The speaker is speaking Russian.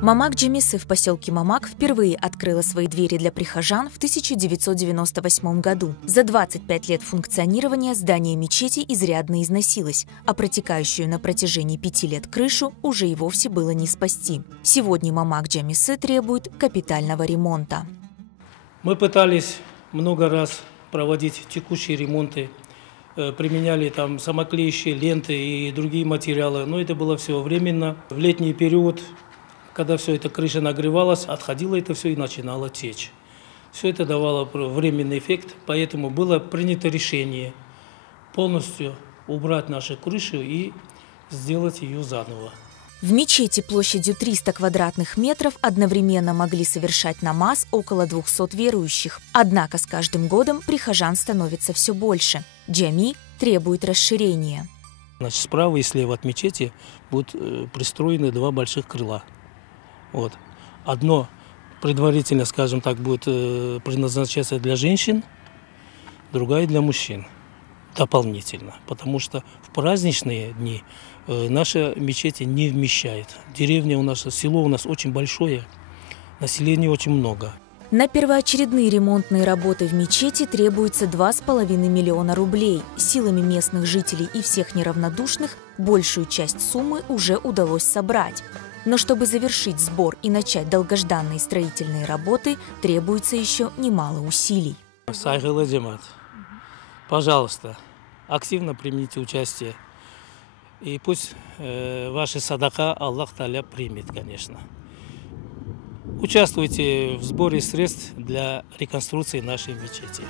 Мамак Джамисы в поселке Мамак впервые открыла свои двери для прихожан в 1998 году. За 25 лет функционирования здание мечети изрядно износилось, а протекающую на протяжении 5 лет крышу уже и вовсе было не спасти. Сегодня Мамак Джамисы требует капитального ремонта. Мы пытались много раз проводить текущие ремонты, применяли там самоклеящие ленты и другие материалы, но это было все временно. В летний период, когда все это крыша нагревалась, отходило это все и начинало течь. Все это давало временный эффект, поэтому было принято решение полностью убрать нашу крышу и сделать ее заново. В мечети площадью 300 квадратных метров одновременно могли совершать намаз около 200 верующих. Однако с каждым годом прихожан становится все больше. Джами требует расширения. Значит, справа и слева от мечети будут пристроены два больших крыла. Вот. Одно предварительно, скажем так, будет предназначаться для женщин, другая для мужчин дополнительно, потому что в праздничные дни наша мечеть не вмещает. Деревня у нас, село у нас очень большое, населения очень много. На первоочередные ремонтные работы в мечети требуется 2,5 миллиона рублей. Силами местных жителей и всех неравнодушных большую часть суммы уже удалось собрать. Но чтобы завершить сбор и начать долгожданные строительные работы, требуется еще немало усилий. Сайгылы джамат, пожалуйста, активно примите участие. И пусть ваши садака Аллах Та'аля примет, конечно. Участвуйте в сборе средств для реконструкции нашей мечети.